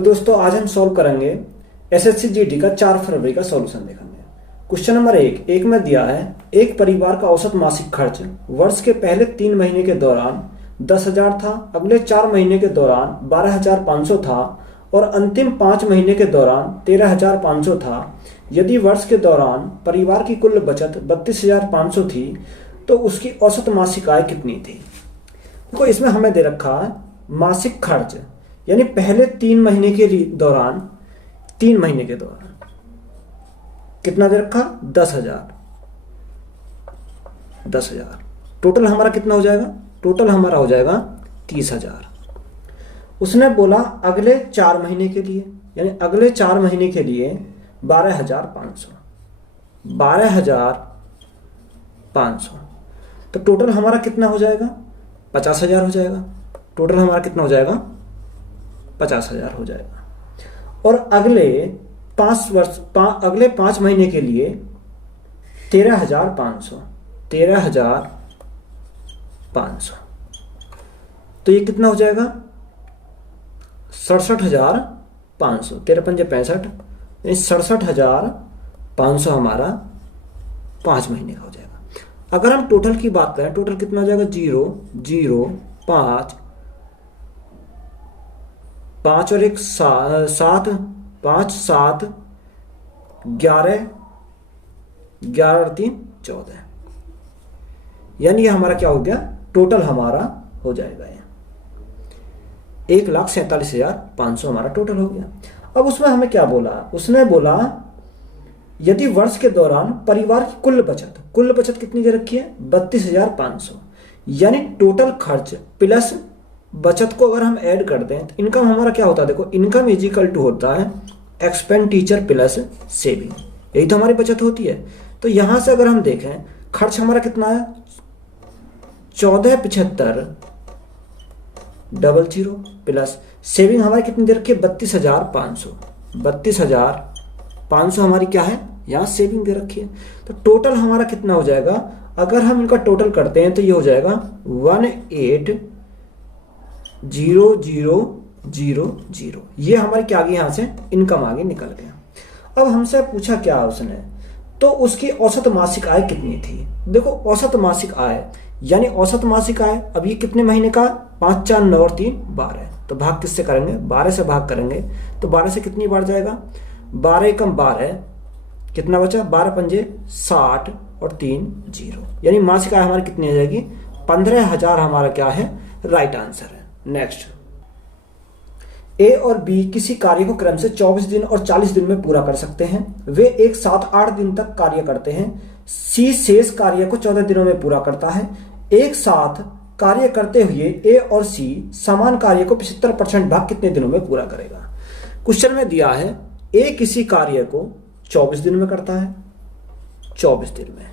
तो दोस्तों आज हम सॉल्व करेंगे एसएससी जीडी का 4 फरवरी का सॉल्यूशन देखेंगे। क्वेश्चन नंबर एक में दिया है एक परिवार का औसत मासिक खर्च वर्ष के पहले 3 महीने के दौरान 10,000 था, अगले 4 महीने के दौरान 12,500 था और अंतिम 5 महीने के दौरान 13,500 था। यदि वर्ष के दौरान परिवार की कुल बचत 32,500 थी तो उसकी औसत मासिक आय कितनी थी। देखो इसमें हमें दे रखा है मासिक खर्च यानी पहले 3 महीने के दौरान 3 महीने के दौरान कितना दे रखा 10,000। टोटल हमारा कितना हो जाएगा, टोटल हमारा हो जाएगा 30,000। उसने बोला अगले 4 महीने के लिए यानी अगले 4 महीने के लिए 12,500 तो टोटल हमारा कितना हो जाएगा 50,000 हो जाएगा। टोटल हमारा कितना हो जाएगा 50,000 हो जाएगा। और अगले 5 महीने के लिए 13,500 तो ये कितना हो जाएगा 67,500। 13 पंजे 65 यानी 67,500 हमारा 5 महीने का हो जाएगा। अगर हम टोटल की बात करें टोटल कितना हो जाएगा 0 0 5 5 और 1 7 5 7 11 11 और 3 14 यानी ये हमारा क्या हो गया टोटल हमारा हो जाएगा 1,47,500 हमारा टोटल हो गया। अब उसमें हमें क्या बोला, उसने बोला यदि वर्ष के दौरान परिवार की कुल बचत कितनी दे रखी है 32,500 यानी टोटल खर्च प्लस बचत को अगर हम ऐड कर दें तो इनकम हमारा क्या होता है। देखो इनकम इज इक्वल टू होता है एक्सपेंडिचर प्लस सेविंग, यही तो हमारी बचत होती है। तो यहां से अगर हम देखें खर्च हमारा कितना है 14,75,00 प्लस सेविंग हमारी कितनी दे रखी है 32,500 हमारी क्या है यहां सेविंग दे रखी है। तो टोटल हमारा कितना हो जाएगा अगर हम इनका टोटल करते हैं तो ये हो जाएगा 18,000। ये हमारी क्या आ गई यहां से इनकम आगे निकल गया। अब हमसे पूछा क्या उसने तो उसकी औसत मासिक आय कितनी थी। देखो औसत मासिक आय यानी औसत मासिक आय अब ये कितने महीने का 5 4 9 और 3 12 तो भाग किससे करेंगे 12 से भाग करेंगे तो 12 से कितनी बार जाएगा 12 एकम 12 कितना बचा 12 पंजे 60 और 3 0 यानी मासिक आय हमारी कितनी आ जाएगी 15,000 हमारा क्या है राइट आंसर है। नेक्स्ट ए और बी किसी कार्य को क्रम से 24 दिन और 40 दिन में पूरा कर सकते हैं। वे एक साथ 8 दिन तक कार्य करते हैं। सी शेष कार्य को 14 दिनों में पूरा करता है। एक साथ कार्य करते हुए ए और सी समान कार्य को 75% भाग कितने दिनों में पूरा करेगा। क्वेश्चन में दिया है ए किसी कार्य को 24 दिन में करता है 24 दिन में,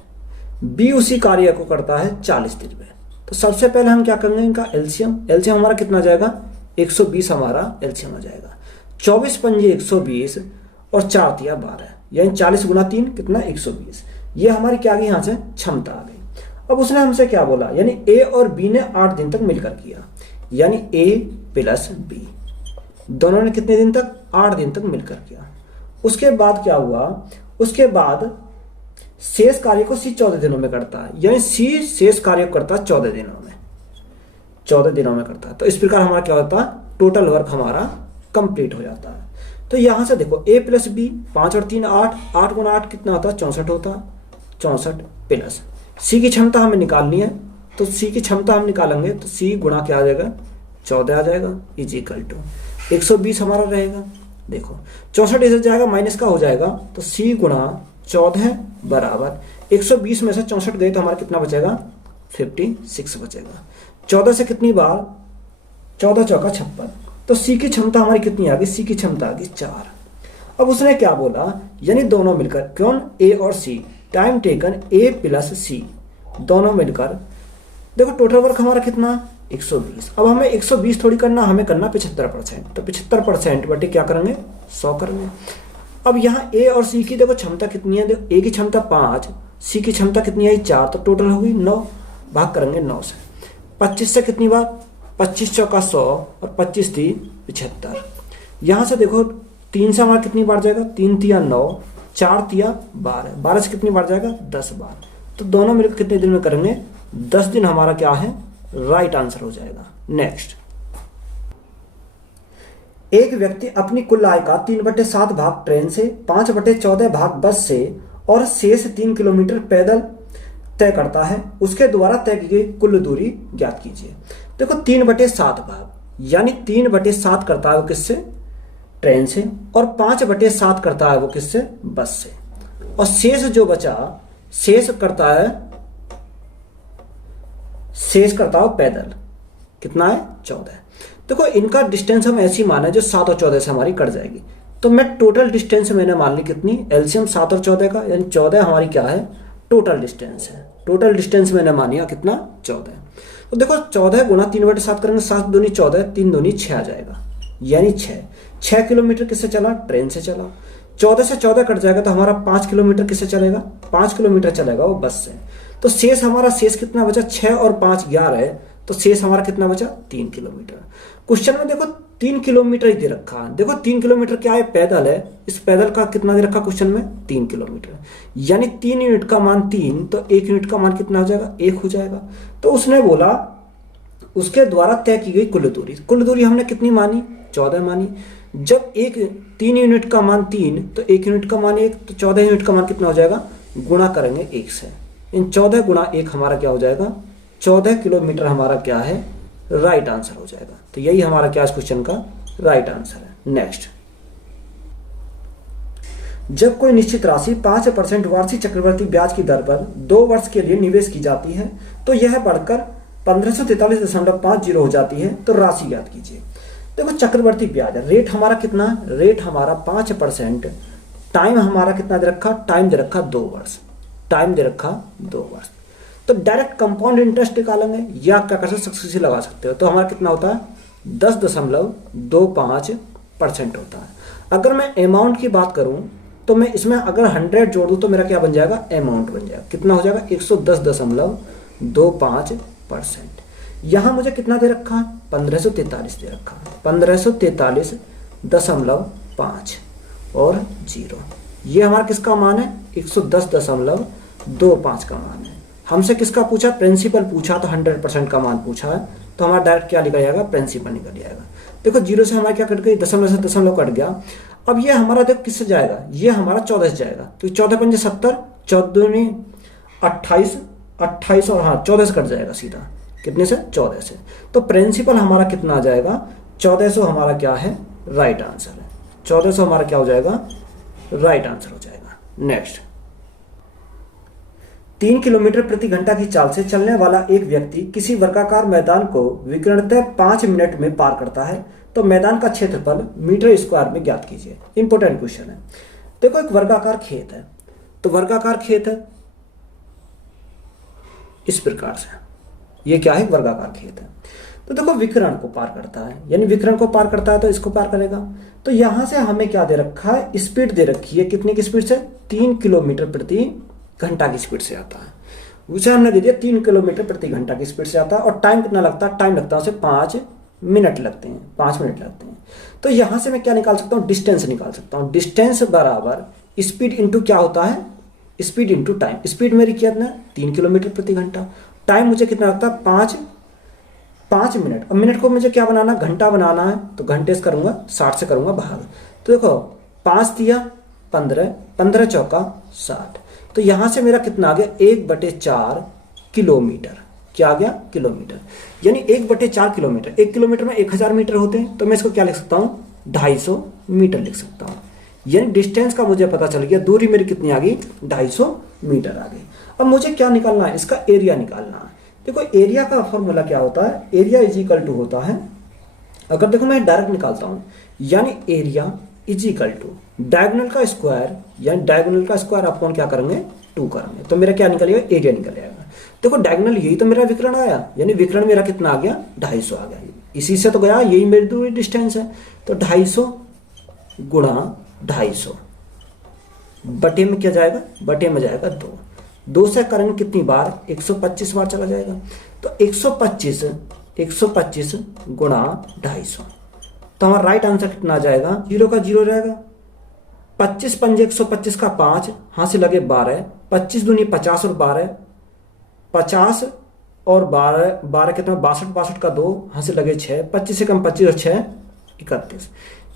बी उसी कार्य को करता है 40 दिन में। तो सबसे पहले हम क्या करेंगे इनका एलसीएम हमारा कितना जाएगा 120 हमारा एलसीएम आ जाएगा। 24 पंजे 120 और 4 तिया 12 यानी 40 गुना 3 कितना 120। ये हमारी क्या आ गई यहां से क्षमता आ गई। अब उसने हमसे क्या बोला यानी ए और बी ने 8 दिन तक मिलकर किया यानी ए प्लस बी दोनों ने कितने दिन तक 8 दिन तक मिलकर किया। उसके बाद क्या हुआ उसके बाद शेष कार्य को सी 14 दिनों में करता है यानी सी शेष कार्य को करता है 14 दिनों में करता है। तो इस प्रकार हमारा क्या होता है टोटल वर्क हमारा कंप्लीट हो जाता है। तो यहां से देखो a प्लस बी 5 और 3 8 गुना 8 कितना होता है 64 होता है 64 प्लस सी की क्षमता हमें निकालनी है तो सी की क्षमता हम निकालेंगे तो सी गुणा क्या आ जाएगा 14 आ जाएगा इज इक्वल टू 120 हमारा रहेगा। देखो 64 इधर जाएगा माइनस का हो जाएगा तो सी गुणा 14 बराबर 120 में से 64 गए तो हमारा कितना बचेगा 56 बचेगा। 14 से कितनी बार 14 चौका 56 तो सी की क्षमता हमारी कितनी आ गई सी की क्षमता आ गई 4। अब उसने क्या बोला यानी दोनों मिलकर कौन ए और सी टाइम टेकन ए प्लस सी दोनों मिलकर देखो टोटल वर्क हमारा कितना 120। अब हमें 120 थोड़ी करना हमें करना 75% तो 75% बटे क्या करेंगे 100 करेंगे। अब यहाँ ए और सी की देखो क्षमता कितनी है ए की क्षमता 5 सी की क्षमता कितनी आई 4 तो टोटल होगी 9 भाग करेंगे 9 से 25 से कितनी बार 25 चौका 100 और 25 3 75 यहाँ से देखो 3 से हमारा कितनी बार जाएगा, 3 तिया 9, 4 तिया 12, 12 से कितनी बार जाएगा 10 बार। तो दोनों मिलकर कितने दिन में करेंगे, 10 दिन हमारा क्या है, राइट आंसर हो जाएगा। नेक्स्ट, एक व्यक्ति अपनी कुल आय का 3/7 भाग ट्रेन से, 5/14 भाग बस से और शेष 3 किलोमीटर पैदल तय करता है। उसके द्वारा तय की गई कुल दूरी ज्ञात कीजिए। देखो 3/7 भाग, यानी 3/7 करता है वो किससे, ट्रेन से, और 5/7 करता है वो किससे, बस से, और शेष जो बचा, शेष करता है पैदल। कितना है, 14। देखो इनका डिस्टेंस हम ऐसी माने जो 7 और 14 से हमारी कट जाएगी। तो मैं टोटल डिस्टेंस मैंने मान ली कितनी, एलसीएम 7 और 14 का, यानी 14 हमारी क्या है, टोटल डिस्टेंस है। टोटल डिस्टेंस मैंने मानिया कितना, 14। तो देखो 14 गुना 3/7 करेंगे, 7 दूनी 14, 3 दूनी 6 आ जाएगा, यानी 6 किलोमीटर किससे चला, ट्रेन से चला। 14 से 14 कट जाएगा तो हमारा 5 किलोमीटर किससे चलेगा, 5 किलोमीटर चलेगा वो बस से। तो शेष हमारा, शेष कितना बचा, 6 और 5 11 है, तो शेष हमारा कितना बचा, 3 किलोमीटर। क्वेश्चन में देखो 3 किलोमीटर ही दे रखा है। देखो 3 किलोमीटर क्या है, पैदल है, इस पैदल का कितना दे रखा क्वेश्चन में, 3 किलोमीटर, यानी 3 यूनिट का मान 3, तो 1 यूनिट का मान कितना हो जाएगा, 1 हो जाएगा। तो उसने बोला उसके द्वारा तय की गई कुल दूरी हमने कितनी मानी, 14 मानी। जब 3 यूनिट का मान 3, तो 1 यूनिट का मान 1, तो 14 यूनिट का मान कितना हो जाएगा, गुणा करेंगे 1 से। इन 14 गुणा 1 हमारा क्या हो जाएगा, 14 किलोमीटर हमारा क्या है, राइट आंसर हो जाएगा। तो यही हमारा क्या इस क्वेश्चन का राइट आंसर है। नेक्स्ट, जब कोई निश्चित राशि 5% वार्षिक चक्रवर्ती ब्याज की दर पर 2 वर्ष के लिए निवेश की जाती है तो यह बढ़कर 1543.50 हो जाती है, तो राशि ज्ञात कीजिए। देखो चक्रवर्ती ब्याज रेट हमारा कितना, रेट हमारा 5%, टाइम हमारा कितना दे रखा, टाइम दे रखा 2 वर्ष, टाइम दे रखा 2 वर्ष। तो डायरेक्ट कंपाउंड इंटरेस्ट निकालेंगे या क्या कर सकते, सक्सेसिव लगा सकते हो। तो हमारा कितना होता है, 10.25% होता है। अगर मैं अमाउंट की बात करूं तो मैं इसमें अगर 100 जोड़ दूं तो मेरा क्या बन जाएगा, अमाउंट बन जाएगा। कितना हो जाएगा, 110.25%। यहां मुझे कितना दे रखा, 1543 दे रखा, 1543.5 और 0। ये हमारा किसका मान है, 110.25 का मान है। हमसे किसका पूछा, प्रिंसिपल पूछा, तो 100% का मान पूछा है, तो हमारा डायरेक्ट क्या निकल जाएगा, प्रिंसिपल निकल जाएगा। देखो 0 से हमारा क्या कट गई, दशमलव से दशमलव कट गया। अब ये हमारा देखो किससे जाएगा, ये हमारा 14 से जाएगा, तो 14 पंजे 70, 14 28, 28 और हाँ 14 से कट जाएगा सीधा, कितने से, 14 से। तो प्रिंसिपल हमारा कितना आ जाएगा, 1400 हमारा क्या है, राइट आंसर है। 1400 हमारा क्या हो जाएगा, राइट आंसर हो जाएगा। नेक्स्ट, 3 किलोमीटर प्रति घंटा की चाल से चलने वाला एक व्यक्ति किसी वर्गाकार मैदान को विकर्णतः 5 मिनट में पार करता है, तो मैदान का क्षेत्रफल मीटर स्क्वायर में ज्ञात कीजिए। इंपॉर्टेंट क्वेश्चन है। देखो एक वर्गाकार खेत है, तो वर्गाकार खेत है इस प्रकार से, ये क्या है, वर्गाकार खेत है। तो देखो विकर्ण को पार करता है, यानी विकर्ण को पार करता है तो इसको पार करेगा। तो यहां से हमें क्या दे रखा है, स्पीड दे रखी है, कितनी की स्पीड से, 3 किलोमीटर प्रति घंटा की स्पीड से आता है। उसे हमने दे दिया 3 किलोमीटर प्रति घंटा की स्पीड से आता है। और टाइम कितना लगता है, टाइम लगता है उसे 5 मिनट लगते हैं, 5 मिनट लगते हैं। तो यहां से मैं क्या निकाल सकता हूं, डिस्टेंस निकाल सकता हूं। डिस्टेंस बराबर स्पीड इंटू क्या होता है, स्पीड इंटू टाइम। स्पीड मेरी कितना, 3 किलोमीटर प्रति घंटा। टाइम मुझे कितना लगता है, 5 मिनट। अब मिनट को मुझे क्या बनाना, घंटा बनाना है, तो घंटे से करूंगा 60 से करूंगा भाग। तो देखो 5 दिया 15, 15 चौका 60। तो यहां से मेरा कितना आ गया, 1/4 किलोमीटर। क्या आ गया, किलोमीटर। यानी 1/4 किलोमीटर। 1 किलोमीटर में 1000 मीटर होते हैं, तो मैं इसको क्या लिख सकता हूं, 250 मीटर लिख सकता हूं। यानी डिस्टेंस का मुझे पता चल गया, दूरी मेरी कितनी आ गई, 250 मीटर आ गई। अब मुझे क्या निकालना है, इसका एरिया निकालना है। देखो एरिया का फॉर्मूला क्या होता है, एरिया इज इक्वल टू होता है, अगर देखो मैं डायरेक्ट निकालता हूं, यानी area is equal to diagonal का स्क्वायर, यानी डायगोनल का स्क्वायर अपॉन क्या करेंगे, 2 करेंगे, तो मेरा क्या निकलेगा, एरिया निकल जाएगा। देखो डायगोनल यही तो मेरा विकर्ण आया, यानी विकर्ण मेरा कितना आ गया, 250 आ गया। इसी से तो गया, यही मेरी दूरी डिस्टेंस है। तो 250 गुणा 250 बटे में क्या जाएगा, बटे में जाएगा 2 से करेंगे कितनी बार, 125 बार चला जाएगा। तो 125 गुणा 250, तो हमारा राइट आंसर कितना आ जाएगा, 0 का 0 रहेगा। 25 पंजे 125 का 5, हाथ से लगे 12, 25 दूनी 50 और 12, 50 और 12, 12 कितना 62, 62 का 2, हाथ से लगे 6, 25 से कम 25 और 6 31,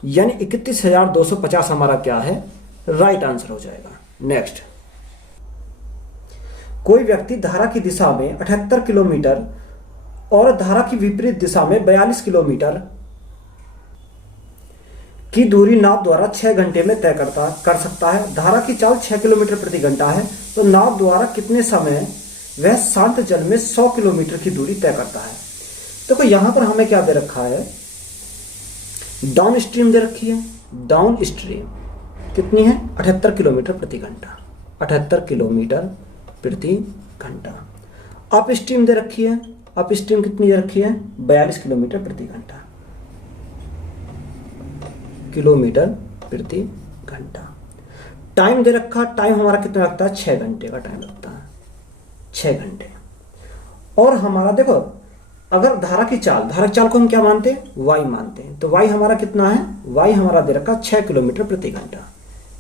यानी 31,250 हमारा क्या है, राइट आंसर हो जाएगा। नेक्स्ट, कोई व्यक्ति धारा की दिशा में 78 किलोमीटर और धारा की विपरीत दिशा में 42 किलोमीटर की दूरी नाव द्वारा 6 घंटे में तय कर सकता है। धारा की चाल 6 किलोमीटर प्रति घंटा है, तो नाव द्वारा कितने समय वह शांत जल में 100 किलोमीटर की दूरी तय करता है। देखो यहां पर हमें क्या दे रखा है, डाउन स्ट्रीम दे रखी है। डाउन स्ट्रीम कितनी है, 78 किलोमीटर प्रति घंटा, 78 किलोमीटर प्रति घंटा। अप स्ट्रीम दे रखी है, अप स्ट्रीम कितनी दे रखी है, 42 किलोमीटर प्रति घंटा, किलोमीटर प्रति घंटा। टाइम दे रखा, टाइम हमारा कितना लगता है, 6 घंटे का टाइम लगता है, 6 घंटे। और हमारा देखो, अगर धारा की चाल को हम क्या मानते हैं, वाई मानते हैं, तो वाई हमारा कितना है, वाई हमारा दे रखा 6 किलोमीटर प्रति घंटा,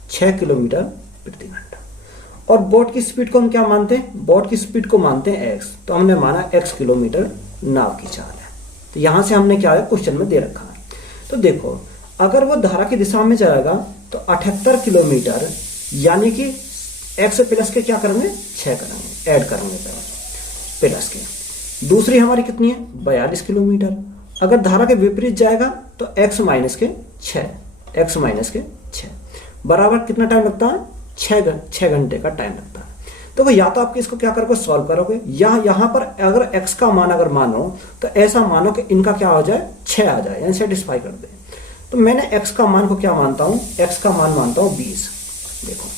6 किलोमीटर प्रति घंटा। और बोट की स्पीड को हम क्या मानते हैं, बोट की स्पीड को मानते हैं x, तो हमने माना x किलोमीटर नाव की चाल है। तो यहां से हमने क्या है, क्वेश्चन में दे रखा है। तो देखो, अगर वो धारा की दिशा में जाएगा तो 78 किलोमीटर, यानी कि x प्लस के क्या करेंगे, 6 करेंगे, ऐड करेंगे प्लस के। दूसरी हमारी कितनी है, 42 किलोमीटर। अगर धारा के विपरीत जाएगा तो x माइनस के 6, x माइनस के 6 बराबर कितना टाइम लगता है, 6 घंटे का टाइम लगता है। तो या तो आप इसको क्या करोगे, सॉल्व करोगे, या यहाँ पर अगर x का मान अगर मानो तो ऐसा मानो कि इनका क्या हो जाए, 6 आ जाए, यानी सेटिस्फाई कर दे। तो मैंने x का मान को क्या मानता हूं, x का मान मानता हूं 20। देखो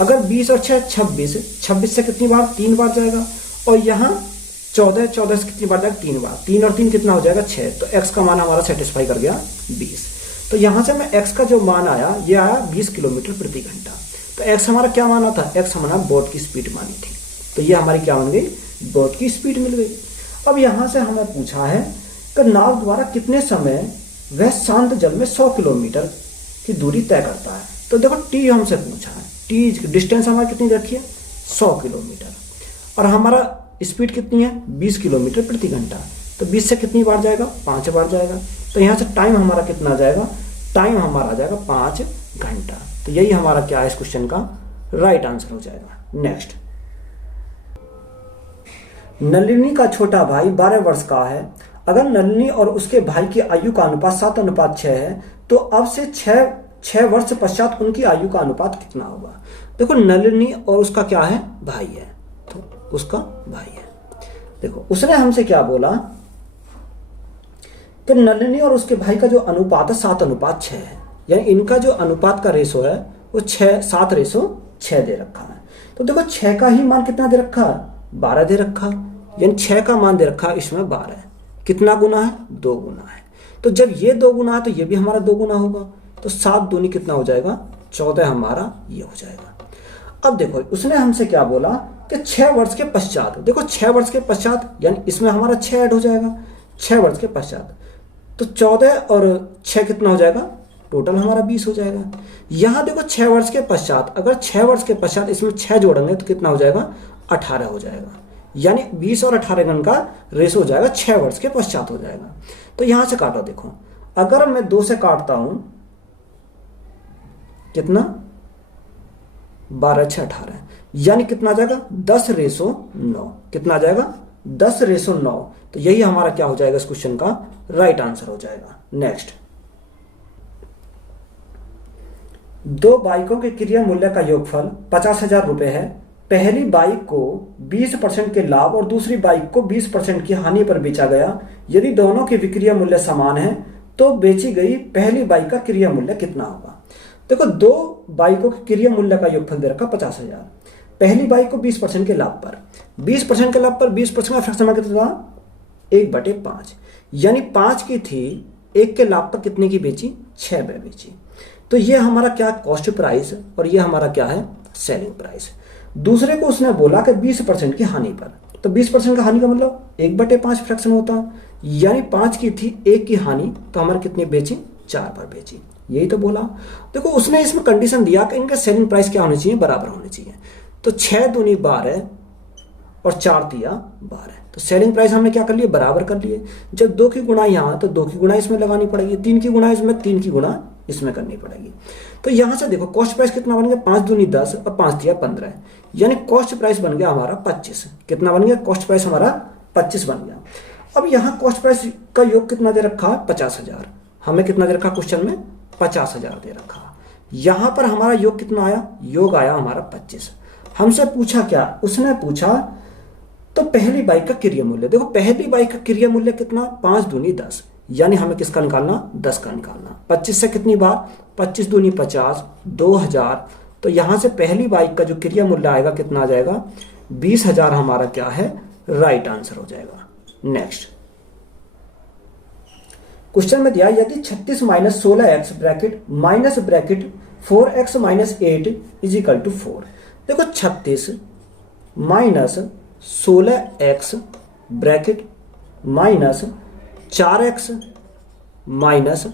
अगर 20 और 6 26, 26 से कितनी बार, 3 बार जाएगा, और यहाँ 14, 14 से कितनी बार जाएगा, 3 बार, 3 और 3 कितना हो जाएगा, 6। तो x का मान हमारा सेटिस्फाई कर गया 20। तो यहाँ से मैं x का जो मान आया, ये आया 20 किलोमीटर प्रति घंटा। तो x हमारा क्या माना था, x हमारा बोट की स्पीड मानी थी, तो ये हमारी क्या बन गई, बोट की स्पीड मिल गई। अब यहाँ से हमें पूछा है कि नाव द्वारा कितने समय वह शांत जल में 100 किलोमीटर की दूरी तय करता है। तो देखो t हमसे पूछा है, t डिस्टेंस हमारी कितनी रखी है, 100 किलोमीटर, और हमारा स्पीड कितनी है, 20 किलोमीटर प्रति घंटा। तो 20 से कितनी बार जाएगा, 5 बार जाएगा। तो यहाँ से टाइम हमारा कितना आ जाएगा, टाइम हमारा आ जाएगा 5 घंटा। तो यही हमारा क्या है, इस क्वेश्चन का राइट आंसर हो जाएगा। नेक्स्ट, नलिनी का छोटा भाई 12 वर्ष का है। अगर नलिनी और उसके भाई की आयु का अनुपात 7:6 है, तो अब से 6 वर्ष पश्चात उनकी आयु का अनुपात कितना होगा। देखो नलिनी और उसका क्या है, भाई है, तो उसका भाई है। देखो उसने हमसे क्या बोला कि नलिनी और उसके भाई का जो अनुपात है 7:6 है, यानी इनका जो अनुपात का रेशो है वो 7:6 दे रखा है। तो देखो 6 का ही मान कितना दे रखा है, 12 दे रखा, यानी 6 का मान दे रखा, इसमें 12 कितना गुना है, 2 गुना है। तो जब ये 2 गुना है तो ये भी हमारा 2 गुना होगा, तो 7 दूनी कितना हो जाएगा, 14 हमारा ये हो जाएगा। अब देखो उसने हमसे क्या बोला कि 6 वर्ष के पश्चात, देखो 6 वर्ष के पश्चात यानी इसमें हमारा 6 ऐड हो जाएगा, 6 वर्ष के पश्चात, तो 14 और 6 कितना हो जाएगा, टोटल हमारा 20 हो जाएगा। यहाँ देखो 6 वर्ष के पश्चात, अगर 6 वर्ष के पश्चात इसमें 6 जोड़ेंगे तो कितना हो जाएगा, 18 हो जाएगा, यानी 20 और 18 गण का रेशो हो जाएगा, 6 वर्ष के पश्चात हो जाएगा। तो यहां से काटो, देखो अगर मैं 2 से काटता हूं कितना, 12 6 18, यानी कितना आ जाएगा, 10:9, कितना आ जाएगा, 10:9। तो यही हमारा क्या हो जाएगा, इस क्वेश्चन का राइट आंसर हो जाएगा। नेक्स्ट, 2 बाइकों के क्रिया मूल्य का योगफल 50,000 रुपए है। पहली बाइक को 20% के लाभ और दूसरी बाइक को 20% की हानि पर बेचा गया। यदि दोनों के विक्रय मूल्य समान है तो बेची गई पहली बाइक का क्रिया मूल्य कितना होगा। देखो 2 बाइकों के क्रिया मूल्य का योगफल दे रखा 50,000। पहली बाइक को 20% के लाभ पर, 20% के लाभ पर 20% का फ्रैक्शन कितना था, 1/5, यानी 5 की थी, 1 के लाभ पर कितने की बेची, 6 पे बेची। तो ये हमारा क्या कॉस्ट प्राइस और ये हमारा क्या है, सेलिंग प्राइस। दूसरे को उसने बोला कि 20% की हानि पर, तो 20% का हानि का मतलब 1/5 फ्रैक्शन होता, यानी 5 की थी, 1 की हानि, तो हमारे कितनी बेची, 4 पर बेची, यही तो बोला। देखो उसने इसमें कंडीशन दिया कि इनका सेलिंग प्राइस क्या होनी चाहिए, बराबर होनी चाहिए। तो 6 दूनी 12 और 4 तिया 12, तो सेलिंग प्राइस हमने क्या कर लिए, बराबर कर लिए। जब 2 की गुणा यहाँ तो 2 की गुणा इसमें लगानी पड़ेगी, 3 की गुणा इसमें, 3 की गुणा इसमें करनी पड़ेगी। तो यहां से देखो कॉस्ट प्राइस कितना बन गया, 5 दूनी 10 और 5 तिया 15, यानी कॉस्ट प्राइस बन गया हमारा 25। कितना बन गया, कॉस्ट प्राइस हमारा 25 बन गया। अब यहाँ कॉस्ट प्राइस का योग कितना दे रखा है, 50,000। हमें कितना दे रखा क्वेश्चन में, 50,000 दे रखा। यहां पर हमारा योग कितना आया, योग आया हमारा 25। हमसे पूछा क्या, उसने पूछा तो पहली बाइक का क्रिया मूल्य। देखो पहली बाइक का क्रिया मूल्य कितना, 5 दूनी 10, यानी हमें किसका निकालना, 10 का निकालना। 25 से कितनी बार, 25 दूनी 50, 2000। तो यहां से पहली बाइक का जो क्रिया मूल्य आएगा कितना आ जाएगा, 20,000 हमारा क्या है, राइट आंसर हो जाएगा। नेक्स्ट क्वेश्चन में दिया यदि 36 minus 16x bracket minus bracket 4x minus 8 is equal to 4। देखो 36 minus 16x bracket minus 4x minus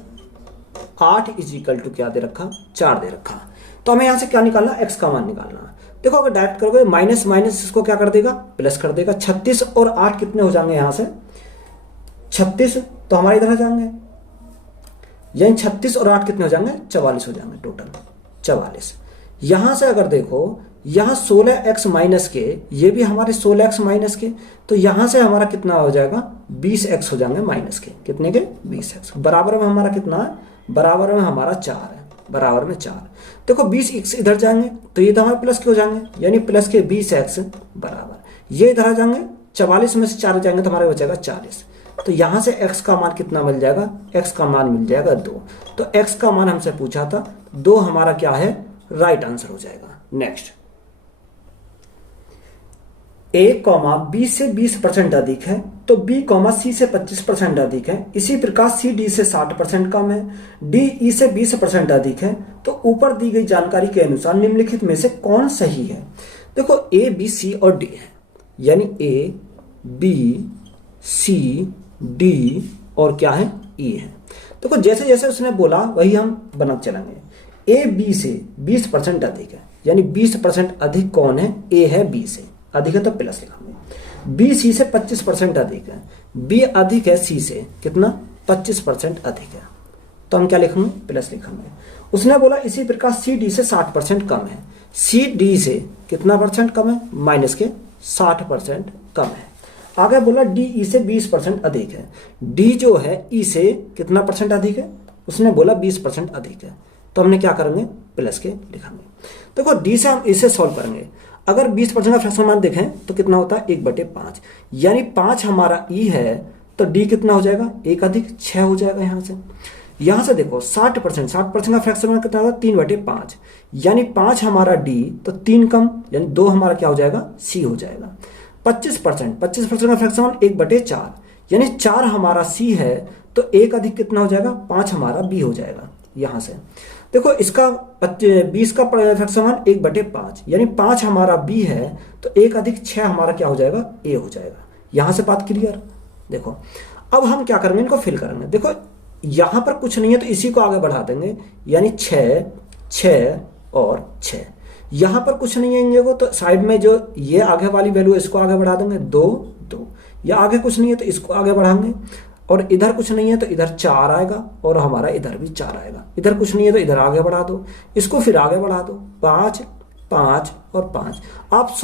8 is equal to क्या दे रखा, 4 दे रखा। तो हमें यहां से क्या निकालना, x का मान निकालना। देखो अगर डायरेक्ट करोगे माइनस माइनस इसको क्या कर देगा, प्लस कर देगा। 36 और 8 कितने हो जाएंगे, यहां से 36 तो हमारे इधर आ जाएंगे, यानी 36 और 8 कितने हो जाएंगे, 44 हो जाएंगे, टोटल 44। यहां से अगर देखो यहां 16x माइनस के, ये भी हमारे 16x माइनस के, तो यहां से हमारा कितना हो जाएगा, 20x हो जाएंगे माइनस के, कितने के, 20x। बराबर में हमारा कितना है, बराबर में हमारा 4 है, बराबर में 4। देखो 20x इधर जाएंगे तो ये तो हमारे प्लस के हो जाएंगे, यानी प्लस के 20x बराबर, ये इधर आ जाएंगे, 44 में से 4 जाएंगे तो हमारे बचेगा 40। तो यहां से x का मान कितना मिल जाएगा, x का मान मिल जाएगा 2। तो x का मान हमसे पूछा था 2, हमारा क्या है, राइट आंसर हो जाएगा। नेक्स्ट a, b से 20% अधिक है तो b, c से 25% अधिक है। इसी प्रकार c d से 60% कम है, d e से 20% अधिक है। तो ऊपर दी गई जानकारी के अनुसार निम्नलिखित में से कौन सही है। देखो a, b, c और d है, यानी a, b, c, d और क्या है, e है। देखो जैसे जैसे उसने बोला वही हम बनाते चलेंगे। a b से 20% अधिक है, यानी 20% अधिक कौन है, a है b से, अधिक है तो प्लस लिखेंगे। b c से 25% अधिक है, b अधिक है c से, कितना, 25% अधिक है, तो हम क्या लिखेंगे, प्लस लिखेंगे। उसने बोला इसी प्रकार c d से 60% कम है, c d से कितना परसेंट कम है, माइनस के 60% कम है। आगे बोला d e से 20% अधिक है, d जो है e से कितना परसेंट अधिक है, उसने बोला 20% अधिक है, तो हमने क्या करेंगे, प्लस के लिखेंगे। देखो d से हम इसे सॉल्व करेंगे। अगर 20% का फ्रैक्शन मान देखें तो कितना होता है, 1/5, यानी 5 हमारा e है तो d कितना हो जाएगा, 1 अधिक 6 हो जाएगा। यहां से देखो 60% का फ्रैक्शन मान कितना होगा, 3/5, यानी 5 हमारा d तो 3 कम, यानी 2 हमारा क्या हो जाएगा, c हो जाएगा। 25% का फ्रैक्शन मान 1/4, यानी 4 हमारा c है तो 1 अधिक कितना हो जाएगा, 5 हमारा b हो जाएगा। यहां से देखो इसका 20 का फ्रैक्शन मान 1/5, यानी 5 हमारा b है तो 1 अधिक 6 हमारा क्या हो जाएगा, a हो जाएगा। यहां से बात क्लियर। देखो अब हम क्या करेंगे, इनको फिल करेंगे। देखो यहां पर कुछ नहीं है तो इसी को आगे बढ़ा देंगे, यानी 6, 6 और 6। यहां पर कुछ नहीं है इनको तो साइड में जो ये आगे वाली वैल्यू इसको आगे बढ़ा देंगे, 2, 2। या आगे कुछ नहीं है तो इसको आगे बढ़ाएंगे, और इधर कुछ नहीं है तो इधर 4 आएगा और हमारा इधर भी 4 आएगा। इधर कुछ नहीं है तो इधर आगे बढ़ा दो, इसको फिर आगे बढ़ा दो, 5, 5 और 5। आप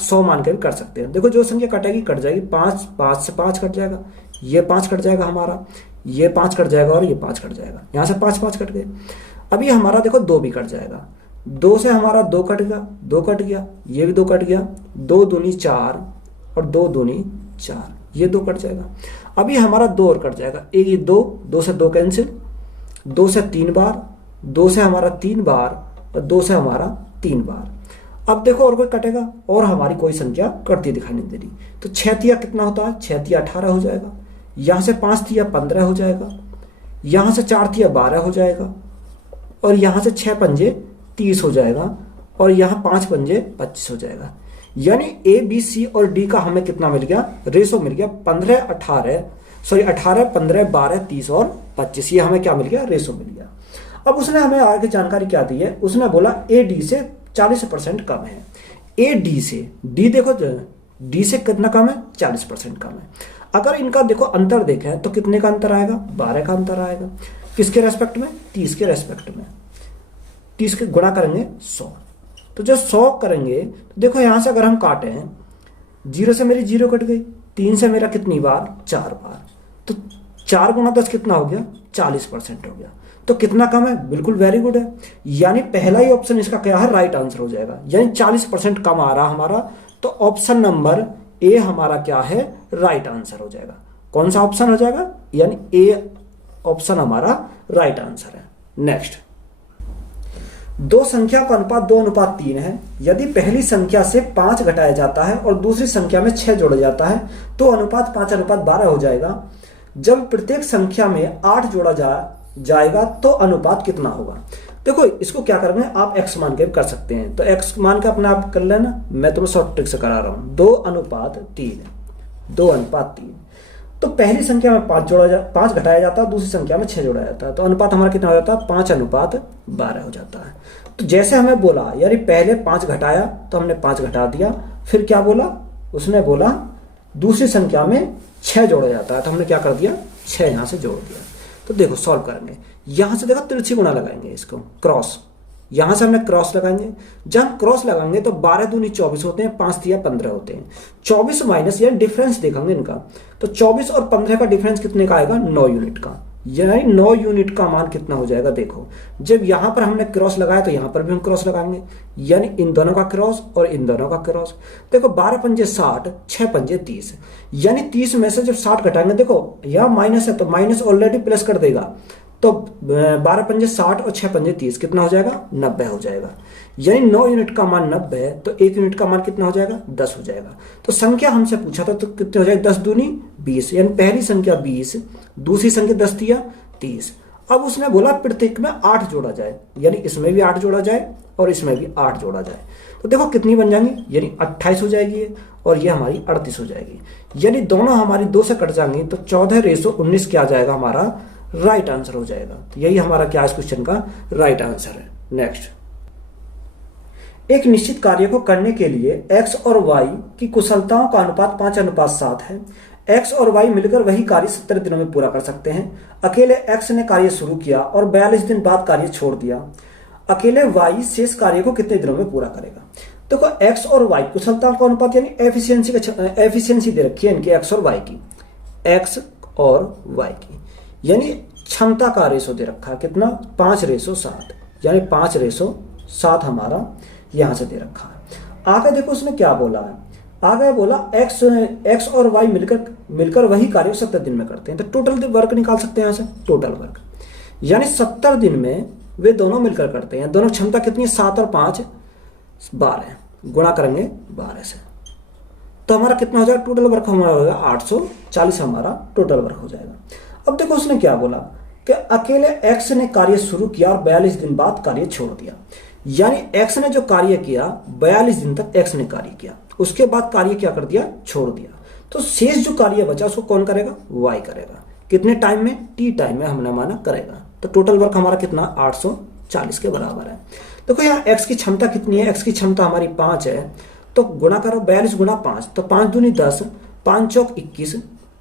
100 मान के भी कर सकते हैं। देखो जो संख्या कटेगी कट जाएगी, 5, 5 से 5 कट जाएगा, ये 5 कट जाएगा हमारा, ये 5 कट जाएगा और ये 5 कट जाएगा। यहाँ से 5, 5 कट गए। अभी हमारा देखो 2 भी कट जाएगा, 2 से हमारा 2 कट गया, 2 कट गया, ये भी 2 कट गया, 2 दूनी 4 और 2 दूनी 4, ये 2 कट जाएगा। अभी हमारा 2 और कट जाएगा, एक ये 2, 2 से 2 कैंसिल, 2 से 3 बार, 2 से हमारा 3 बार और 2 से हमारा 3 बार। अब देखो और कोई कटेगा और हमारी कोई संख्या कटती दिखाई नहीं दे रही, तो 6 तिया कितना होता है, 6 तिया 18 हो जाएगा। यहाँ से 5 तिया 15 हो जाएगा, यहाँ से 4 तिया 12 हो जाएगा, और यहाँ से 6 पंजे 30 हो जाएगा, और यहाँ 5 पंजे 25 हो जाएगा। यानी ए बी सी और डी का हमें कितना मिल गया, रेशो मिल गया 15, 18, सॉरी 18, 15, 12, 30 और 25, ये हमें क्या मिल गया, रेशो मिल गया। अब उसने हमें आगे जानकारी क्या दी है, उसने बोला ए डी से 40% कम है। ए डी से, डी देखो डी से कितना कम है, 40% कम है। अगर इनका देखो अंतर देखें तो कितने का अंतर आएगा, 12 का अंतर आएगा। किसके रेस्पेक्ट में, 30 के रेस्पेक्ट में। 30 के गुणा करेंगे 100, तो जब 100 करेंगे तो देखो यहां से अगर हम काटे हैं, 0 से मेरी 0 कट गई, 3 से मेरा कितनी बार, 4 बार, तो 4 गुणा 10 कितना हो गया, 40% हो गया। तो कितना कम है, बिल्कुल वेरी गुड है। यानी पहला ही ऑप्शन इसका क्या है, राइट आंसर हो जाएगा, यानी 40% कम आ रहा हमारा। तो ऑप्शन नंबर ए हमारा क्या है, राइट आंसर हो जाएगा। कौन सा ऑप्शन हो जाएगा, यानी ए ऑप्शन हमारा राइट आंसर है। नेक्स्ट, दो संख्या का अनुपात 2:3 है। यदि पहली संख्या से 5 घटाया जाता है और दूसरी संख्या में 6 जोड़ा जाता है तो अनुपात 5:12 हो जाएगा। जब प्रत्येक संख्या में 8 जोड़ा जाएगा तो अनुपात कितना होगा। देखो इसको क्या करेंगे, आप x मान के कर सकते हैं, तो x मान के अपने आप कर लेना, मैं तुम्हें शॉर्ट ट्रिक से करा रहा हूं। 2:3, 2:3। तो पहली संख्या में 5 घटाया जाता है, दूसरी संख्या में 6 जोड़ा जाता है, तो अनुपात हमारा कितना हो जाता है, 5:12 हो जाता है। तो जैसे हमें बोला, यानी पहले 5 घटाया तो हमने 5 घटा दिया, फिर क्या बोला, उसने बोला दूसरी संख्या में 6 जोड़ा जाता है, तो हमने क्या कर दिया, 6 यहां से जोड़ दिया। तो देखो सॉल्व करेंगे, यहां से देखो तिरछी गुणा लगाएंगे, इसको क्रॉस, यहां से हमने क्रॉस लगाएंगे। जब हम क्रॉस लगाएंगे तो 12 दूनी 24 होते हैं, 5 तिया 15 होते हैं। 24 माइनस, यानी डिफरेंस देखेंगे इनका, तो 24 और 15 का डिफरेंस कितने का आएगा, 9 यूनिट का। यानी 9 यूनिट का मान कितना हो जाएगा, देखो जब यहां पर हमने क्रॉस लगाया तो यहां पर भी हम क्रॉस लगाएंगे, यानी इन दोनों का क्रॉस और इन दोनों का क्रॉस। देखो 12 पंजे 60, 6 पंजे 30, यानी 30 में से जब 60 घटाएंगे, देखो यह माइनस है तो माइनस ऑलरेडी प्लस कर देगा, तो 12 पंजे 60 और 6 पंजे 30, कितना हो जाएगा, 90 हो जाएगा। यानी 9 यूनिट का मान 90 है, तो 1 यूनिट का मान कितना हो जाएगा, 10 हो जाएगा। तो संख्या हमसे पूछा था तो कितने हो जाएगा, 10 दूनी 20, यानी पहली संख्या 20, दूसरी संख्या 10 तिया 30। अब उसने बोला प्रत्येक में 8 जोड़ा जाए, यानी इसमें भी 8 जोड़ा जाए और इसमें भी 8 जोड़ा जाए। तो देखो कितनी बन जाएंगी, यानी 28 हो जाएगी और ये हमारी 38 हो जाएगी। यानी दोनों हमारी 2 से कट जाएंगी, तो 14:19 क्या आ जाएगा, हमारा राइट आंसर हो जाएगा। तो यही हमारा क्या इस क्वेश्चन का राइट आंसर है। नेक्स्ट, एक निश्चित कार्य को करने के लिए x और y की कुशलताओं का अनुपात 5:7 है। x और y मिलकर वही कार्य 70 दिनों में पूरा कर सकते हैं। अकेले x ने कार्य शुरू किया और 42 दिन बाद कार्य छोड़ दिया। अकेले y शेष कार्य को कितने दिनों में पूरा करेगा। देखो x और y कुशलताओं का अनुपात यानी एफिशिएंसी दे रखी है इनकी, x और y की, x और y की, यानी क्षमता का रेशो दे रखा है कितना, 5:7, यानी 5:7 हमारा यहां से दे रखा है। आगे देखो उसने क्या बोला है, आगे बोला x और y मिलकर वही कार्य 70 दिन में करते हैं। तो टोटल वर्क निकाल सकते हैं यहां से, टोटल वर्क यानी 70 दिन में वे दोनों मिलकर करते हैं। दोनों क्षमता कितनी है, 7 और 5 12, गुणा करेंगे 12 से, तो हमारा कितना हो जाएगा, टोटल वर्क हमारा होगा 840 हमारा टोटल वर्क हो जाएगा। अब देखो उसने क्या बोला कि अकेले x ने कार्य शुरू किया और 42 दिन बाद कार्य छोड़ दिया। यानी x ने जो कार्य किया 42 दिन तक x ने कार्य किया, उसके बाद कार्य क्या कर दिया, छोड़ दिया। तो शेष जो कार्य बचा उसको कौन करेगा, y करेगा। कितने टाइम में, t टाइम में हमने माना करेगा। तो टोटल वर्क हमारा कितना, 840 के बराबर है। देखो यहाँ x की क्षमता कितनी है, x की क्षमता हमारी 5 है, तो गुणा करो 42 गुणा 5, तो 5 दूनी 10, 5 चौक 21,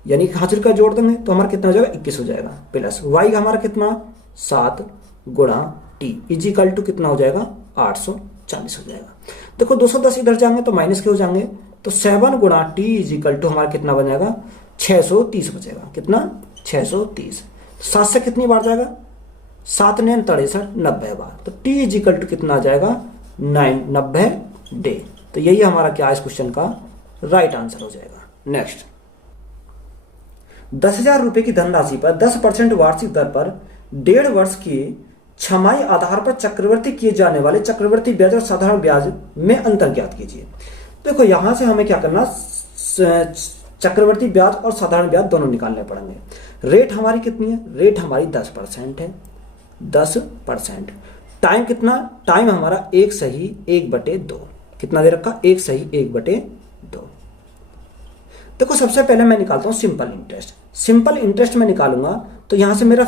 यानी हाजिर का जोड़ देंगे तो हमारा कितना हो जाएगा, 21 हो जाएगा। प्लस y हमारा कितना, 7 गुणा t इजिकल टू कितना हो जाएगा, 840 हो जाएगा। देखो 210 इधर जाएंगे तो माइनस के हो जाएंगे, तो 7 गुणा t इजिकल टू हमारा कितना बन जाएगा, 630 बचेगा। कितना, 630। 7 से कितनी बार जाएगा, 7 ने 63, 90 बार। तो t इजिकल टू कितना आ जाएगा, 90 डे। तो यही हमारा क्या इस क्वेश्चन का राइट आंसर हो जाएगा। नेक्स्ट, 10,000 रुपए की धनराशि पर 10% वार्षिक दर पर 1.5 वर्ष की छमाही आधार पर चक्रवृद्धि किए जाने वाले चक्रवृद्धि ब्याज और साधारण ब्याज में अंतर ज्ञात कीजिए। देखो यहां से हमें क्या करना, चक्रवृद्धि ब्याज और साधारण ब्याज दोनों निकालने पड़ेंगे। रेट हमारी कितनी है, रेट हमारी 10% है, 10%। टाइम कितना, टाइम हमारा 1 सही 1/2, कितना दे रखा, 1 सही 1/2। देखो सबसे पहले मैं निकालता हूँ सिंपल इंटरेस्ट। सिंपल इंटरेस्ट में निकालूंगा तो यहाँ से मेरा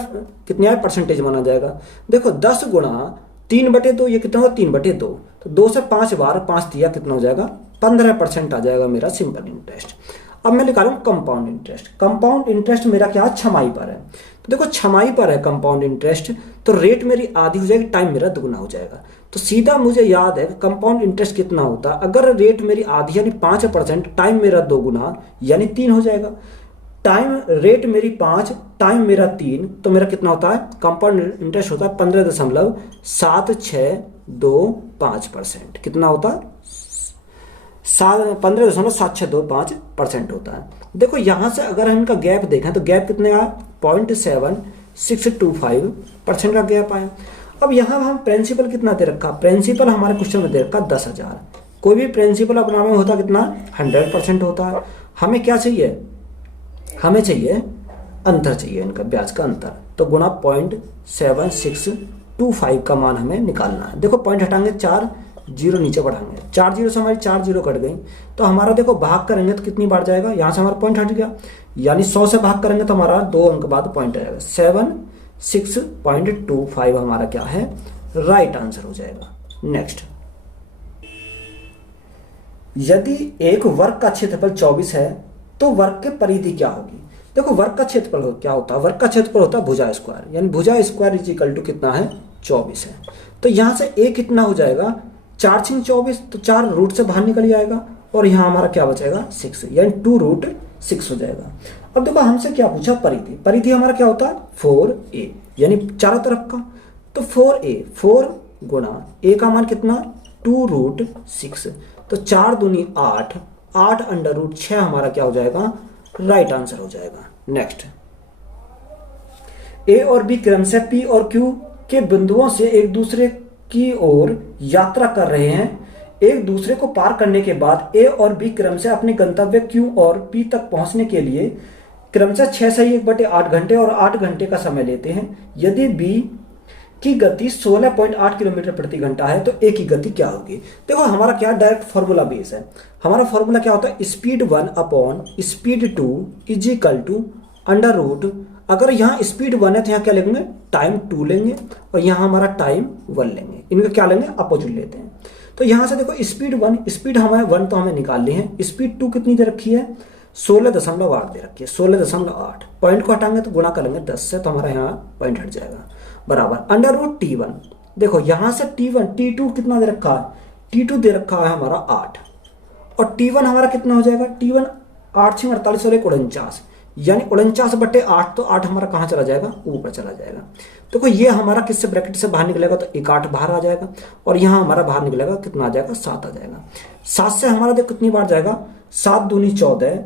कितनी आया परसेंटेज माना जाएगा। देखो 10 गुणा 3/2, ये कितना होगा 3/2, तो 2 से 5 बार 5 दिया कितना हो जाएगा 15% आ जाएगा मेरा सिंपल इंटरेस्ट। अब मैं निकालूं कंपाउंड इंटरेस्ट। कंपाउंड इंटरेस्ट मेरा क्या छमाही पर है, तो देखो छमाही पर है कंपाउंड इंटरेस्ट, तो रेट मेरी आधी हो जाएगी, टाइम मेरा दुगना हो जाएगा। तो सीधा मुझे याद है कंपाउंड इंटरेस्ट कितना होता है, अगर रेट मेरी आधी यानी 5%, टाइम मेरा 2 गुना यानी 3 हो जाएगा। टाइम रेट मेरी 5, टाइम मेरा 3, तो मेरा कितना होता है कंपाउंड इंटरेस्ट होता है 15.7625%। कितना होता है 15.7625% होता है। देखो यहां से अगर हम इनका गैप देखें तो गैप कितने आया 0.7625% का गैप आया। अब यहां हम प्रिंसिपल कितना दे रखा, प्रिंसिपल हमारे क्वेश्चन में दे रखा 10,000। कोई भी प्रिंसिपल अपना में होता कितना 100% होता है। हमें क्या चाहिए, हमें चाहिए अंतर चाहिए इनका, ब्याज का अंतर, तो गुणा 0.7625 का मान हमें निकालना है। देखो पॉइंट हटाएंगे 4 जीरो नीचे बढ़ाएंगे, 4 जीरो से हमारी 4 जीरो कट गई, तो हमारा देखो भाग करेंगे तो कितनी बार जाएगा, यहाँ से हमारा पॉइंट हट गया, यानी 100 से भाग करेंगे तो हमारा 2 अंक बाद पॉइंट आएगा। 76.25 हमारा क्या है राइट आंसर हो जाएगा। नेक्स्ट, यदि एक वर्ग का क्षेत्रफल 24 है तो वर्ग के परिधि क्या होगी। देखो वर्ग का क्षेत्रफल क्या होता है, वर्ग का क्षेत्रफल होता है भुजा स्क्वायर, यानी भुजा स्क्वायर इज इक्वल टू कितना है 24 है। तो यहां से a कितना हो जाएगा 4 6 24, तो 4 रूट से बाहर निकल जाएगा और यहाँ हमारा क्या बचेगा 6, यानी 2√6 हो जाएगा। अब देखो हमसे क्या पूछा परिधि, परिधि हमारा क्या होता है 4a, यानी चारों तरफ का, तो 4a 4 गुणा a का मान कितना 2√6, तो 4 दूनी 8, 8√6 हमारा क्या हो जाएगा राइट आंसर हो जाएगा। नेक्स्ट, a और b क्रम से p और q के बिंदुओं से एक दूसरे की ओर यात्रा कर रहे हैं। एक दूसरे को पार करने के बाद a और b क्रम से अपने गंतव्य q और p तक पहुंचने के लिए क्रम से 6 से 1/8 घंटे और 8 घंटे का समय लेते हैं। यदि b की गति 16.8 किलोमीटर प्रति घंटा है तो a की गति क्या होगी। देखो हमारा क्या डायरेक्ट फॉर्मूला बेस है, हमारा फॉर्मूला क्या होता है speed 1 upon speed 2 is equal to under root, अगर यहाँ स्पीड 1 है तो यहाँ क्या लेंगे टाइम 2 लेंगे और यहाँ हमारा टाइम 1 लेंगे, इनका क्या लेंगे अपोजिट लेते हैं। तो यहाँ से देखो स्पीड 1, स्पीड हमारे 1 तो हमें निकाल ली है, स्पीड 2 कितनी दे रखी है 16.8 दे रखी है, 16.8, पॉइंट को हटाएंगे तो गुणा करेंगे 10 से, तो हमारा यहाँ पॉइंट हट जाएगा बराबर अंडर रूट T1। देखो यहाँ से T1 T2 कितना दे रखा है, T2 दे रखा है हमारा 8 और T1 हमारा कितना हो जाएगा, T1 8 6 48 और 1 49, यानी 49/8, तो 8 हमारा कहाँ चला जाएगा ऊपर चला जाएगा। देखो ये हमारा किससे ब्रैकेट से बाहर निकलेगा तो 1 8 बाहर आ जाएगा और यहाँ हमारा बाहर निकलेगा कितना आ जाएगा 7 आ जाएगा। 7 से हमारा देखो कितनी बार जाएगा 7 दूनी 14,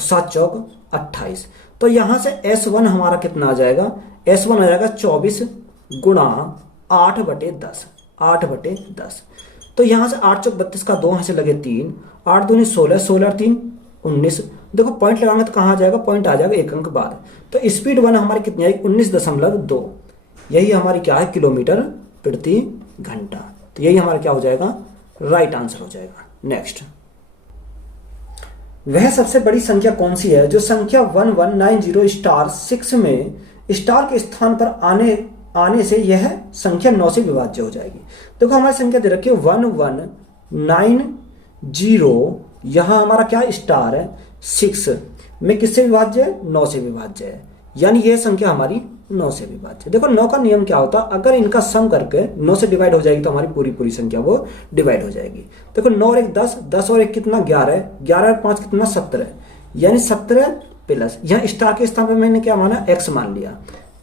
7 चौक 28, तो यहाँ से S1 हमारा कितना आ जाएगा, S1 आ जाएगा 24 गुणा 8/10, 8/10, तो यहाँ से 8 चौक 32 का 2 यहाँ से लगे 3, 8 दूनी 16, 16 और 3 19, देखो पॉइंट लगाएंगे तो कहाँ आ जाएगा पॉइंट आ जाएगा 1 अंक बाद, तो स्पीड 1 हमारी कितनी आई 19.2, यही हमारी क्या है किलोमीटर प्रति घंटा, तो यही हमारा क्या हो जाएगा राइट आंसर हो जाएगा। नेक्स्ट, वह सबसे बड़ी संख्या कौन सी है जो संख्या 1190*6 में स्टार के स्थान पर आने से यह संख्या 9 से विभाज्य हो जाएगी। देखो हमारी संख्या दे रखी है 1190, यहां हमारा क्या स्टार है 6 में किससे विभाज्य है 9 से विभाज्य है, यानी यह संख्या हमारी 9 से विभाज्य। देखो 9 का नियम क्या होता है, अगर इनका सम करके 9 से डिवाइड हो जाएगी तो हमारी पूरी संख्या वो डिवाइड हो जाएगी। देखो 9 और 1 10, 10 और 1 कितना 11, 11 और 5 कितना 17, यानी 17 प्लस यहाँ स्टार के स्थान पर मैंने क्या माना x मान लिया,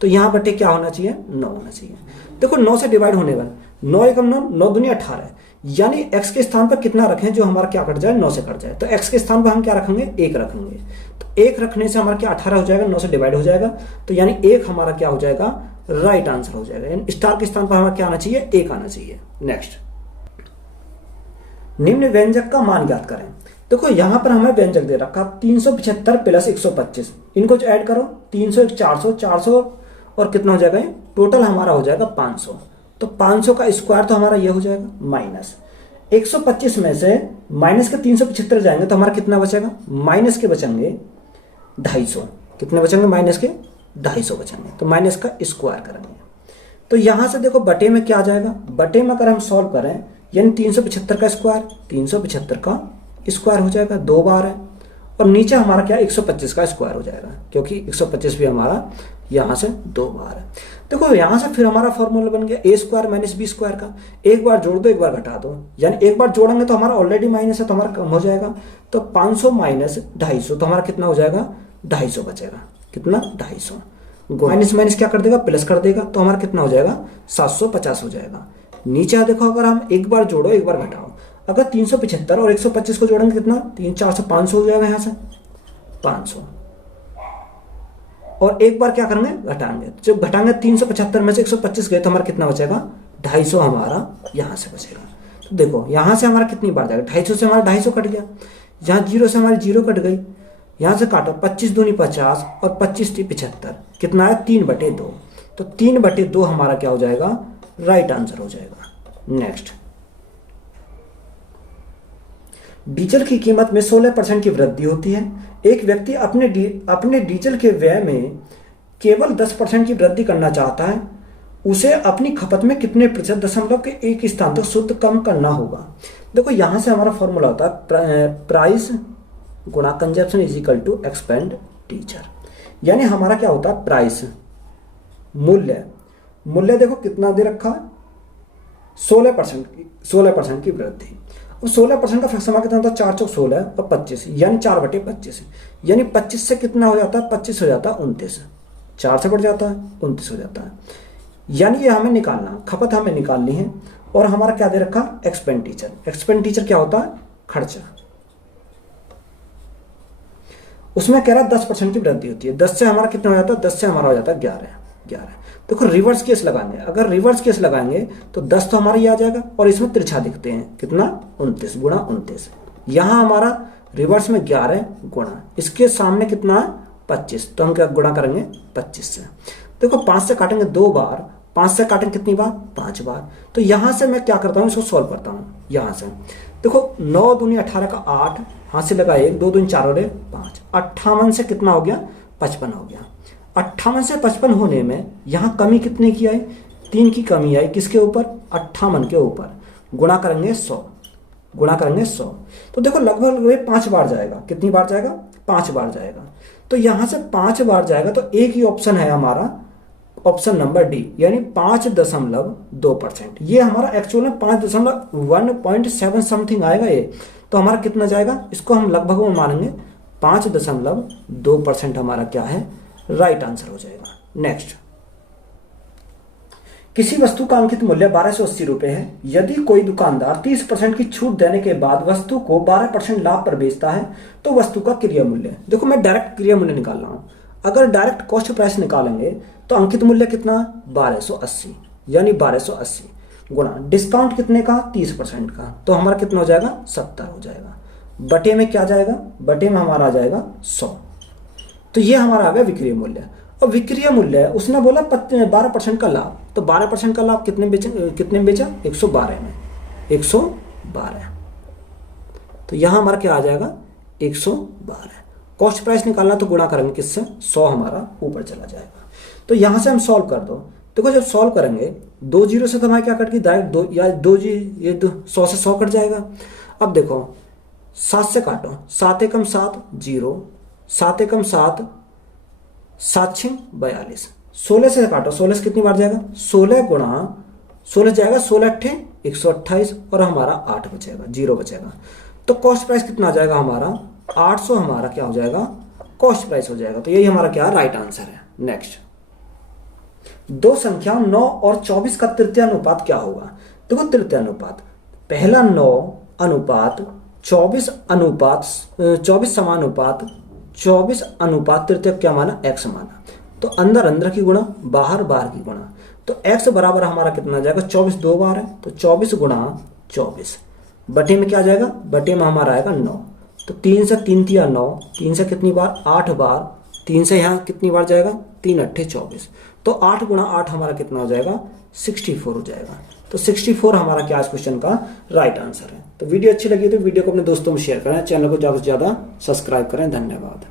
तो यहाँ बटे क्या होना चाहिए 9 होना चाहिए। देखो 9 से डिवाइड होने पर 9 एकम 9, 9 दूनी 18, यानी x के स्थान पर कितना रखें जो हमारा क्या कट जाए 9 से कट जाए, तो x के स्थान पर हम क्या रखेंगे 1 रखेंगे, तो 1 रखने से हमारा क्या 18 हो जाएगा, 9 से डिवाइड हो जाएगा, तो यानी 1 हमारा क्या हो जाएगा राइट आंसर हो जाएगा, यानी स्टार के स्थान पर हमारा क्या आना चाहिए 1 आना चाहिए। नेक्स्ट, निम्न व्यंजक का मान ज्ञात करें। देखो यहां पर हमें व्यंजक दे रखा 375 प्लस 125, इनको जो ऐड करो 300 400 400 और कितना हो जाएगा टोटल हमारा हो जाएगा 500, तो 500 का स्क्वायर तो हमारा ये हो जाएगा माइनस 125 में से माइनस के 375 जाएंगे तो हमारा कितना बचेगा, माइनस के बचेंगे 250। कितने बचेंगे, माइनस के 250 बचेंगे। तो माइनस का स्क्वायर करेंगे तो यहां से देखो बटे में क्या आ जाएगा, बटे में अगर हम सॉल्व करें यानी 375 का स्क्वायर, 375 का स्क्वायर हो जाएगा, 2 बार है। और नीचे हमारा क्या 125 का स्क्वायर हो जाएगा क्योंकि 125 भी हमारा यहां से 2 बार है। देखो यहां से फिर हमारा फॉर्मूला बन गया ए स्क्वायर माइनस बी स्क्वायर का। एक बार जोड़ दो एक बार घटा दो, यानी एक बार जोड़ेंगे तो हमारा ऑलरेडी माइनस है तो हमारा कम हो जाएगा। तो 500 माइनस 250 तो हमारा कितना हो जाएगा, 250 बचेगा। कितना, 250। माइनस माइनस क्या कर देगा, प्लस कर देगा तो हमारा कितना हो जाएगा, 750 हो जाएगा। नीचे देखो अगर हम एक बार जोड़ो एक बार घटाओ, अगर 375 और 125 को जोड़ेंगे कितना, 3 4 से 500 हो जाएगा, यहां से 500। और एक बार क्या करेंगे, घटाएंगे। जब घटाएंगे 375 में से 125 गए तो हमारा कितना बचेगा, 250 हमारा यहां से बचेगा। तो देखो यहां से हमारा कितनी बार जाएगा, 250 से हमारा 250 कट गया, यहाँ 0 से हमारी 0 कट गई, यहां से काटो 25 दूनी 50 और 25 × 75 कितना है, 3/2। तो 3/2 हमारा क्या हो जाएगा, राइट आंसर हो जाएगा। नेक्स्ट, डीजल की कीमत में 16% की वृद्धि होती है। एक व्यक्ति अपने डीजल के व्यय में केवल 10% की वृद्धि करना चाहता है, उसे अपनी खपत में कितने प्रतिशत दशमलव के एक स्थान तक शुद्ध कम करना होगा। देखो यहां से हमारा फॉर्मूला होता है प्राइस गुणा consumption is equal to expenditure. यानी हमारा क्या होता है, प्राइस मूल्य देखो कितना दे रखा है, 16% की वृद्धि। अब 16% का फ्रैक्शन हमारा कितना होता है, 4 चौक 16 और 25 यानी 4/25, यानी 25 से कितना हो जाता है, 25 हो जाता है 29, 4 से बढ़ जाता है 29 हो जाता है। यानी ये हमें निकालना, खपत हमें निकालनी है। और हमारा क्या दे रखा, एक्सपेंडिचर क्या होता है, खर्चा। उसमें कह रहा है 10% की वृद्धि होती है। 10 से हमारा कितना हो जाता है, 10 से हमारा हो जाता है 11। देखो रिवर्स केस लगाएंगे, अगर रिवर्स केस लगाएंगे तो 10 तो हमारा ये आ जाएगा और इसमें तिरछा दिखते हैं, कितना, 29 गुणा 29। यहां हमारा रिवर्स में 11 गुणा, इसके सामने कितना है, 25, तो हम क्या गुणा करेंगे 25 से। देखो 5 से काटेंगे 2 बार, 5 से काटेंगे कितनी बार, 5 बार। तो यहां से मैं क्या करता हूं, इसको सॉल्व करता हूं। यहां से देखो 9 दूनी 18 का 8, हाथ से लगा 1, 2 दूनी 4 और 5, 58 से कितना हो गया, 55 हो गया। 58 से 55 होने में यहाँ कमी कितने की आई, 3 की कमी आई, किसके ऊपर, 58 के ऊपर। गुणा करेंगे 100। तो देखो लगभग 5 बार जाएगा। कितनी बार जाएगा, 5 बार जाएगा। तो यहां से 5 बार जाएगा तो एक ही ऑप्शन है हमारा, ऑप्शन नंबर डी, यानी 5.2%। ये हमारा एक्चुअल में 5.1.7 समथिंग आएगा ये। तो हमारा कितना जाएगा, इसको हम लगभग में मानेंगे 5.2% हमारा क्या है, राइट आंसर हो जाएगा। नेक्स्ट, किसी वस्तु का अंकित मूल्य 1280 रुपए है। यदि कोई दुकानदार 30% की छूट देने के बाद वस्तु को 12% लाभ पर बेचता है तो वस्तु का क्रिया मूल्य, देखो मैं डायरेक्ट क्रिया मूल्य निकाल रहा हूं। अगर डायरेक्ट कॉस्ट प्राइस निकालेंगे तो अंकित मूल्य कितना, 1280, यानी 1280 गुणा डिस्काउंट कितने का, 30% का, तो हमारा कितना हो जाएगा, 70 हो जाएगा। बटे में क्या जाएगा, बटे में हमारा आ जाएगा 100। तो ये हमारा आ गया विक्रय मूल्य। और विक्रय मूल्य उसने बोला 12% का लाभ, तो 12% का लाभ कितने में बेचा, 112 में, 112। तो यहां हमारा क्या आ जाएगा, 112। कॉस्ट प्राइस निकालना तो गुणा करेंगे किससे, 100 हमारा ऊपर चला जाएगा। तो यहां से हम सॉल्व कर दो। देखो जब सॉल्व करेंगे 2 जीरो से तो हमारे क्या कट गई, डायरेक्ट 2 या 2 जी, ये 100 से 100 कट जाएगा। अब देखो 7 से काटो, 7 एकम 7 0, 7 एकम 7, 7 6 42। 16 से काटो, 16 से कितनी बार जाएगा, 16 गुणा 16 जाएगा, 16 अट्ठे 128 और हमारा 8 बचेगा, 0 बचेगा। तो कॉस्ट प्राइस कितना आ जाएगा हमारा, 800 हमारा क्या हो जाएगा, कॉस्ट प्राइस हो जाएगा। तो यही हमारा क्या राइट आंसर है। नेक्स्ट, दो संख्या 9 और 24 का तृतीय अनुपात क्या होगा। देखो तृतीय अनुपात, पहला 9 अनुपात 24 अनुपात 24 समानुपात 24 अनुपात तृतीय क्या माना, x माना। तो अंदर अंदर की गुणा, बाहर बाहर की गुणा। तो x बराबर हमारा कितना जाएगा, 24 2 बार है, तो 24 गुणा 24। बटे में क्या जाएगा, बटे में हमारा आएगा 9। तो 3 से 3 तिया 9, 3 से कितनी बार, 8 बार 3 से यहाँ कितनी बार जाएगा, 3 अट्ठे 24, तो 8 गुणा 8 हमारा कितना हो जाएगा, 64 हो जाएगा। तो 64 हमारा क्या इस क्वेश्चन का राइट आंसर है। तो वीडियो अच्छी लगी तो वीडियो को अपने दोस्तों में शेयर करें, चैनल को ज़्यादा से ज़्यादा सब्सक्राइब करें। धन्यवाद।